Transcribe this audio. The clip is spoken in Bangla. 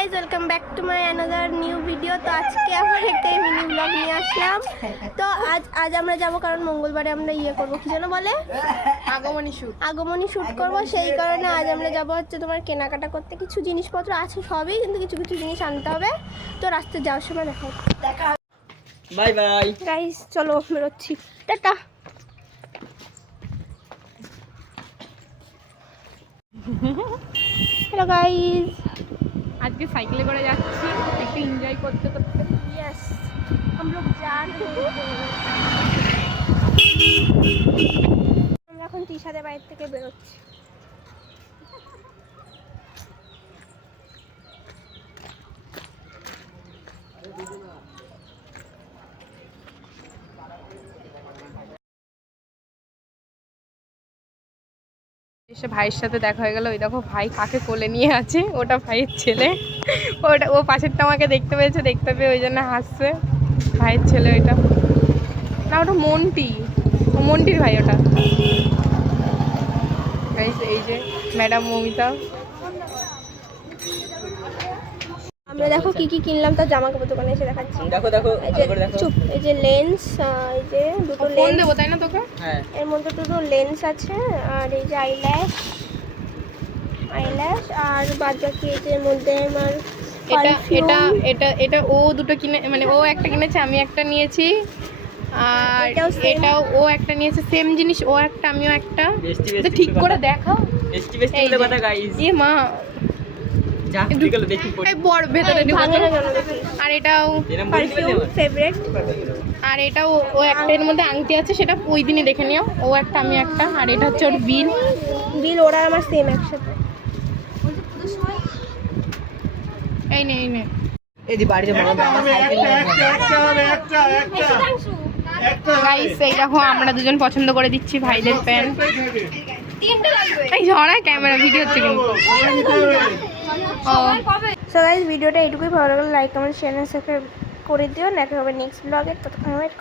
Guys welcome back to my another new video তো আজকে আবার একটা মিনি ব্লগ নিয়ে আসলাম। তো আজ আজ আমরা যাব কারণ মঙ্গলবারে আমরা ইয়ে করব। কি যেন বলে? আগমনী শুট আগমনী শ্যুট করব। সেই কারণে আজ আমরা যাব হচ্ছে তোমার কেনাকাটা করতে। কিছু জিনিসপত্র আছে সবই কিন্তু কিছু কিছু জিনিস আনতে হবে। তো রাস্তায় যাওয়ার সময় দেখো। Bye bye. গাইজ চলো বেরোচ্ছি। টাটা। হ্যালো গাইজ আজকে সাইকেলে করে যাচ্ছি একটু এনজয় করতে করতে। আমরা এখন তিশাদের বাড়ির থেকে বেরোচ্ছি। এসে ভাইয়ের সাথে দেখা হয়ে গেল। ওই দেখো ভাই কাকে কোলে নিয়ে আছে ওটা ভাইয়ের ছেলে। ওটা ও পাশেরটা আমাকে দেখতে পেয়েছে দেখতে পেয়ে ওই জন্য হাসছে। ভাইয়ের ছেলে ওইটা। না ওটা মন্টি। ও মন্টির ভাই ওটা। এই যে ম্যাডাম মমিতা। আমরা দেখো কি কি কিনলাম তার জামা কাপড় দোকানে এসে দেখাচ্ছি। দেখো দেখো। চুপ। এই যে লেন্স এই যে দুটো লেন্স দেবো তাই না তোকে? হ্যাঁ। এর মধ্যে দুটো লেন্স আছে আর এই যে আইল্যাশ আইল্যাশ আর বাদ বাকি এই যে এর মধ্যে আমার এটা। এটা এটা এটা ও দুটো কিনে মানে ও একটা কিনেছে আমি একটা নিয়েছি। আর এটাও ও একটা নিয়েছে সেম জিনিস ও একটা আমিও একটা। বেস্টি ঠিক করে দেখাও। গাইস এ মা। যা ঠিক দেখি? আর এটাও পারফিউম ফেভারিট আর এটাও ও একটা এর মধ্যে আংটি আছে সেটা ওই দিনই দেখে নিও। ও একটা আমি একটা আর এটা হচ্ছে ওর বিল। বিল ওরা আমার সেম একসাথে। এই নে এই নে। এই দি বাড়িতে গাইস এই দেখো আমরা দুজন পছন্দ করে দিচ্ছি ভাইদের প্যান্ট। এই ঝড়া ক্যামেরা ভিডিও হচ্ছে কিন্তু। সো গাইজ ভিডিওটা এটুকুই ভালো লাগল লাইক কমেন্ট শেয়ার সাবস্ক্রাইব করে দিও। দেখা হবে নেক্সট ব্লগে ততক্ষণ ওয়েট